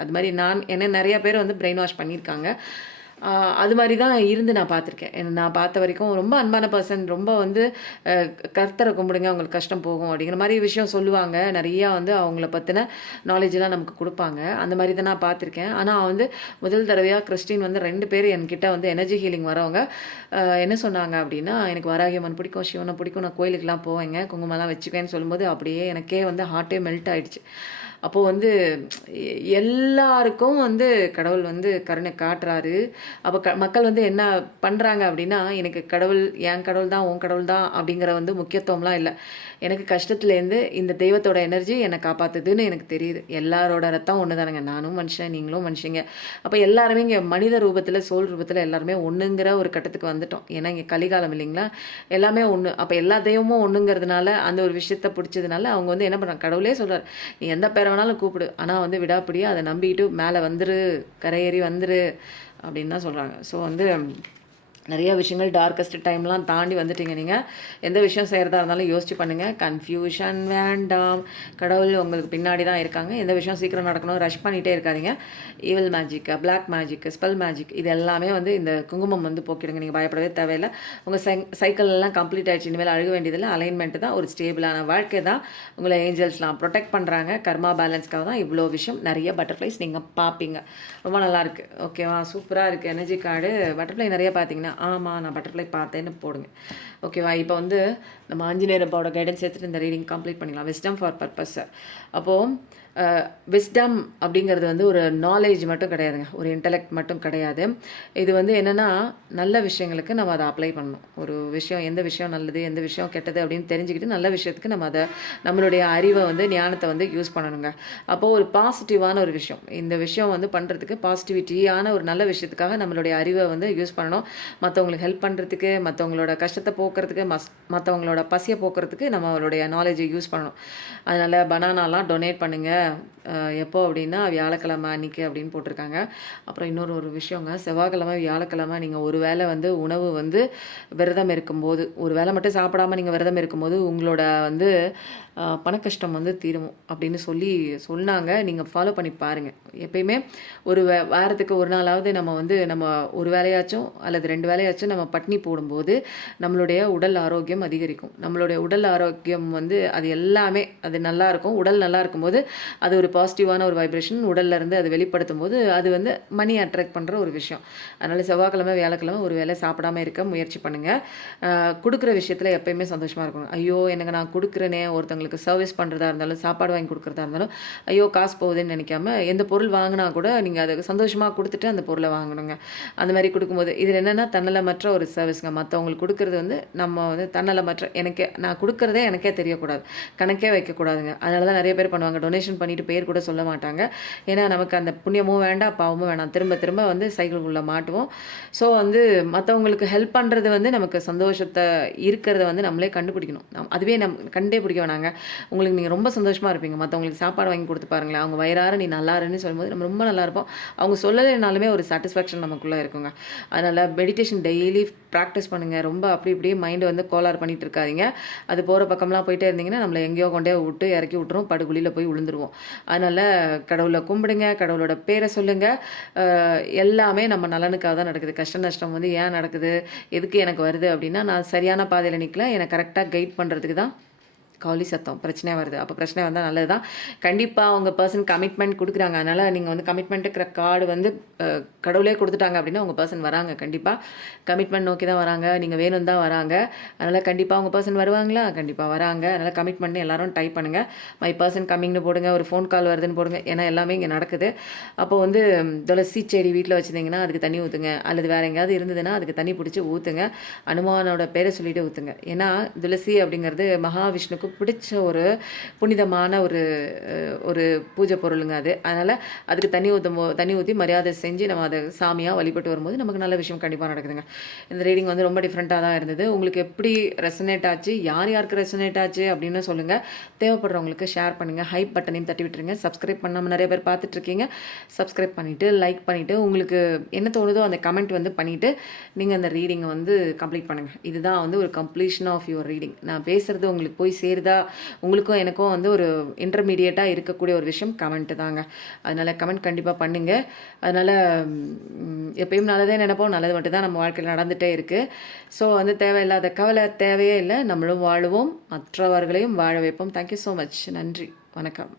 அது மாதிரி என்ன நிறைய பேர் வந்து பிரெயின் வாஷ் பண்ணியிருக்காங்க. அது மாதிரி தான் இருந்து நான் பார்த்துருக்கேன். நான் பார்த்த வரைக்கும் ரொம்ப அன்பான பர்சன். ரொம்ப வந்து கர்த்தரை கும்பிடுங்க உங்களுக்கு கஷ்டம் போகும் அப்படிங்கிற மாதிரி விஷயம் சொல்லுவாங்க. நிறையா வந்து அவங்கள பற்றின நாலேஜெலாம் நமக்கு கொடுப்பாங்க. அந்த மாதிரி தான் நான் பார்த்துருக்கேன். ஆனால் வந்து முதல் தடவையாக கிறிஸ்டின் வந்து 2 பேர் என்கிட்ட வந்து எனர்ஜி ஹீலிங் வரவங்க என்ன சொன்னாங்க அப்படின்னா, எனக்கு வராகியம்மன் பிடிக்கும், சிவனை பிடிக்கும், நான் கோயிலுக்கெலாம் போவேங்க, குங்குமம்லாம் வச்சுக்குவேன்னு சொல்லும்போது அப்படியே எனக்கே வந்து ஹார்ட்டே மெல்ட் ஆகிடுச்சு. அப்போ வந்து எல்லாருக்கும் வந்து கடவுள் வந்து கருணை காட்டுறாரு. அப்போ மக்கள் வந்து என்ன பண்றாங்க அப்படின்னா, எனக்கு கடவுள் என் கடவுள் தான், உன் கடவுள் தான் அப்படிங்கிற வந்து முக்கியத்துவம்லாம் இல்ல. எனக்கு கஷ்டத்துலேருந்து இந்த தெய்வத்தோட எனர்ஜி என்ன காப்பாத்துதுன்னு எனக்கு தெரியுது. எல்லாரோட ரத்தம் ஒண்ணு தானங்க. நானும் மனுஷன், நீங்களும் மனுஷங்க. அப்ப எல்லாருமே இங்க மனித ரூபத்துல, சோல் ரூபத்துல எல்லாருமே ஒண்ணுங்கிற ஒரு கட்டத்துக்கு வந்துட்டோம். ஏன்னா இங்க கலிகாலம் இல்லைங்களா? எல்லாமே ஒண்ணு. அப்ப எல்லா தெய்வமும் ஒண்ணுங்கிறதுனால, அந்த ஒரு விஷயத்த புடிச்சதுனால, அவங்க வந்து என்ன பண்றாங்க, கடவுளே சொல்றாரு, "நீ எந்த பேர வேணாலும் கூப்பிடு. ஆனா வந்து விடாப்பிடியா அத நம்பிட்டு மேல வந்துரு. கரையேறி வந்துரு." அப்படின்னு தான் சொல்றாங்க. ஸோ வந்து நிறைய விஷயங்கள் டார்க்கஸ்ட் டைம்லாம் தாண்டி வந்துட்டீங்க நீங்க. எந்த விஷயம் செய்றதா இருந்தாலும் யோசிச்சு பண்ணுங்க. கன்ஃப்யூஷன் வேண்டாம். கடவுள் உங்களுக்கு பின்னாடி தான் இருக்காங்க. எந்த விஷயம் சீக்கிரம் நடக்கணும், ரஷ் பண்ணிட்டே இருக்காதீங்க. Evil magic, black magic, spell magic இது எல்லாமே வந்து இந்த குங்குமம் வந்து போக்கிடுங்க. நீங்க பயப்படவே தேவையில்ல. உங்க சைக்கிள் எல்லாம் கம்ப்ளீட் ஆயிடுச்சு. இனிமேல் அழுக வேண்டியதில்ல. அலைன்மெண்ட் தான் ஒரு ஸ்டேபிளான வாழ்க்கை தான். உங்கள ஏஞ்சல்ஸ்லாம் ப்ரொடெக்ட் பண்றாங்க. கர்மா பேலன்ஸ்க்காக தான் இவ்ளோ விஷயம். நிறைய பட்டர்ஃப்ளைஸ் நீங்க பார்ப்பீங்க. ரொம்ப நல்லாயிருக்கு. ஓகேவா? சூப்பரா இருக்கு. Energy card. பட்டர்ஃப்ளை நிறைய பார்த்தீங்கன்னா ஆமா. நான் பட்டர்ஃப்ளை பார்த்தேன்னு போடுங்க. ஓகேவா? இப்போ வந்து நம்ம ஆஞ்சநேயர் அப்பாவோட கைடன்ஸ் எடுத்துட்டு இந்த ரீடிங் கம்ப்ளீட் பண்ணிக்கலாம். Wisdom for purpose. அப்போ விஸ்டம் அப்படிங்கிறது வந்து ஒரு நாலேஜ் மட்டும் கிடையாதுங்க. ஒரு இன்டெலெக்ட் மட்டும் கிடையாது. இது வந்து என்னன்னா, நல்ல விஷயங்களுக்கு நம்ம அத அப்ளை பண்ணணும். ஒரு விஷயம் எந்த விஷயம் நல்லது, எந்த விஷயம் கெட்டது அப்படின்னு தெரிஞ்சுக்கிட்டு நல்ல விஷயத்துக்கு நம்ம அத நம்மளுடைய அறிவ வந்து ஞானத்த வந்து யூஸ் பண்ணணுங்க. அப்போ ஒரு பாசிட்டிவான ஒரு விஷயம். இந்த விஷயம் வந்து பண்றதுக்கு பாசிட்டிவிட்டியான ஒரு நல்ல விஷயத்துக்காக நம்மளுடைய அறிவ வந்து யூஸ் பண்ணணும். மத்தவங்களுக்கு ஹெல்ப் பண்றதுக்கு, மத்தவங்களோட கஷ்டத்த போக்குறதுக்கு, மத்தவங்களோட பசிய போக்குறதுக்கு நம்மளுடைய நாலேஜ யூஸ் பண்ணணும். அதனால பனானாலாம் டொனேட் பண்ணுங்க. எப்போ அப்படின்னா வியாழக்கிழமை அன்னைக்கு அப்படின்னு போட்டிருக்காங்க. அப்புறம் இன்னொரு ஒரு விஷயங்க, செவ்வாய்க்கிழமை, வியாழக்கிழமை நீங்கள் ஒரு வேளை வந்து உணவு வந்து விரதம் இருக்கும்போது, ஒரு வேளை மட்டும் சாப்பிடாம நீங்கள் விரதம் இருக்கும்போது உங்களோட வந்து பணக்கஷ்டம் வந்து தீரும் அப்படின்னு சொல்லி சொன்னாங்க. நீங்கள் ஃபாலோ பண்ணி பாருங்க. எப்பயுமே ஒரு வாரத்துக்கு ஒரு நாளாவது நம்ம வந்து நம்ம ஒரு வேளையாச்சும் அல்லது 2 வேளையாச்சும் நம்ம பட்னி போடும்போது நம்மளுடைய உடல் ஆரோக்கியம் அதிகரிக்கும். நம்மளுடைய உடல் ஆரோக்கியம் வந்து அது எல்லாமே அது நல்லாயிருக்கும். உடல் நல்லா இருக்கும்போது அது ஒரு பாசிட்டிவான ஒரு வைப்ரேஷன் உடல்ல இருந்து அது வெளிப்படுத்தும்போது அது வந்து மணி அட்ராக்ட் பண்ணுற ஒரு விஷயம். அதனால செவ்வாய்க்கிழமை, வியாழக்கிழமை ஒரு வேளை சாப்பிடாம இருக்க முயற்சி பண்ணுங்க. குடுக்குற விஷயத்துல எப்பயுமே சந்தோஷமா இருக்கணும். ஐயோ! எனக்கு நான் குடுக்குறேனே ஒருத்தவங்களுக்கு சர்வீஸ் பண்றதா இருந்தாலும், சாப்பாடு வாங்கி குடுக்குறதா இருந்தாலும், ஐயோ! காசு போகுதுன்னு நினைக்காம, எந்த பொருள் வாங்குனா கூட நீங்க அத சந்தோஷமா குடுத்துட்டு அந்த பொருள வாங்கணுங்க. அந்த மாரி குடுக்கும்போது இதுல என்னன்னா தன்னலமற்ற ஒரு சர்வீஸ்ங்க. மத்தவங்களுக்கு குடுக்குறது வந்து நம்ம வந்து தன்னலமற்ற எனக்கே நான் குடுக்குறதே எனக்கே தெரியக்கூடாது. கணக்கே வைக்கக்கூடாதுங்க. அதனால தான் நெறைய பேர் பண்ணுவாங்க. டொனேஷன் பண்ணிட்டு பேர் கூட சொல்ல மாட்டாங்க. ஏன்னா நமக்கு அந்த புண்ணியமும் வேண்டாம், பாவமும் வேணாம். திரும்ப திரும்ப வந்து சைக்கிள்குள்ள மாட்டுவோம். ஸோ வந்து மத்தவங்களுக்கு ஹெல்ப் பண்றது வந்து நமக்கு சந்தோஷத்த இருக்கிறத வந்து நம்மளே கண்டுபிடிக்கணும். அதுவே கண்டே பிடிக்க வேணாங்க. உங்களுக்கு நீங்க ரொம்ப சந்தோஷமா இருப்பீங்க. மத்தவங்களுக்கு சாப்பாடு வாங்கி குடுத்து பாருங்களேன். அவங்க வயிறார நீ நல்லா இருன்னு சொல்லும்போது நம்ம ரொம்ப நல்லா இருப்போம். அவங்க சொல்லலைனாலுமே ஒரு சாட்டிஸ்ஃபேக்ஷன் நமக்குள்ள இருக்குங்க. அதனால மெடிடேஷன் டெய்லி பிராக்டிஸ் பண்ணுங்க. ரொம்ப அப்படி இப்படியே மைண்ட் வந்து கோளாறு பண்ணிட்டு இருக்காதீங்க. அது போற பக்கம்லாம் போயிட்டே இருந்தீங்கன்னா, நம்மள எங்கேயோ கொண்டே விட்டு இறக்கி விட்டுரும். படுகுழியில போய் விழுந்துருவோம். அதனால கடவுள கும்பிடுங்க. கடவுளோட பேர சொல்லுங்க. எல்லாமே நம்ம நலனுக்காக தான் நடக்குது. கஷ்ட நஷ்டம் வந்து ஏன் நடக்குது? எதுக்கு எனக்கு வருது? அப்படின்னா, நான் சரியான பாதையில நிக்கல. என்ன கரெக்ட்டா கைட் பண்றதுக்கு தான் காலி சத்தம். பிரச்சனை வருது. அப்ப பிரச்சனை வந்தா நல்லது தான். கண்டிப்பா உங்க பெர்சன் கமிட்மெண்ட் குடுக்குறாங்க. அதனால நீங்க வந்து கமிட்மெண்ட்ங்கிற கார்டு வந்து கடவுளே குடுத்துட்டாங்க அப்டின்னா, உங்க பெர்சன் வராங்க கண்டிப்பா. கமிட்மெண்ட் நோக்கி தான் வராங்க. நீங்க வேணும்னு தான் வராங்க. அதனால கண்டிப்பா உங்க பெர்சன் வருவாங்களா? கண்டிப்பா வராங்க. அதனால கமிட்மெண்ட்னு எல்லாரும் டைப் பண்ணுங்க. மை பெர்சன் கமிங்னு போடுங்க. ஒரு ஃபோன் கால் வருதுன்னு போடுங்க. ஏன்னா எல்லாமே இங்க நடக்குது. அப்போ வந்து துளசி செடி வீட்ல வச்சிருந்தீங்கன்னா, அதுக்கு தண்ணி ஊத்துங்க. அல்லது வேற எங்கேயாவது இருந்ததுன்னா, அதுக்கு தண்ணி புடிச்சு ஊத்துங்க. அனுமானோட பேர சொல்லிட்டு ஊத்துங்க. ஏன்னா துளசி அப்படிங்கிறது மகாவிஷ்ணுக்கு பிடிச்ச ஒரு புனிதமான ஒரு ஒரு பூஜை பொருளுங்க அது. அதனால அதுக்கு தண்ணி ஊத்தி மரியாதை செஞ்சு நம்ம அத சாமியா வழிபட்டு வரும்போது நமக்கு நல்ல விஷயம் கண்டிப்பா நடக்குதுங்க. இந்த ரீடிங் வந்து ரொம்ப டிஃப்ரெண்ட்டா தான் இருந்தது. உங்களுக்கு எப்படி ரெசனேட் ஆச்சு? யார் யாருக்கு ரெசனேட் ஆச்சு அப்படின்னு சொல்லுங்க. தேவைப்படுறவங்களுக்கு ஷேர் பண்ணுங்க. ஹைப் பட்டனையும் தட்டி விட்டுருங்க. சப்ஸ்கிரைப் பண்ணாம நிறைய பேர் பார்த்துட்டு இருக்கீங்க. சப்ஸ்கிரைப் பண்ணிட்டு, லைக் பண்ணிட்டு, உங்களுக்கு என்ன தோணுதோ அந்த கமெண்ட் வந்து பண்ணிட்டு, நீங்க அந்த ரீடிங்க வந்து கம்ப்ளீட் பண்ணுங்க. இதுதான் வந்து ஒரு கம்ப்ளீஷன் ஆஃப் யுவர் ரீடிங். நான் பேசுறது உங்களுக்கு போய் சேருதா? உங்களுக்கும் எனக்கும் வந்து ஒரு இன்டர்மீடியேட்டா இருக்கக்கூடிய ஒரு விஷயம் கமெண்ட் தாங்க. அதனால கமெண்ட் கண்டிப்பா பண்ணுங்க. அதனால எப்பயும் நல்லதே நினைப்போம். நல்லது மட்டும் தான் நம்ம வாழ்க்கையில நடந்துட்டே இருக்கு. ஸோ வந்து தேவையில்லாத கவலை தேவையே இல்ல. நம்மளும் வாழுவோம். மற்றவர்களையும் வாழ வைப்போம். Thank you so much. நன்றி. வணக்கம்.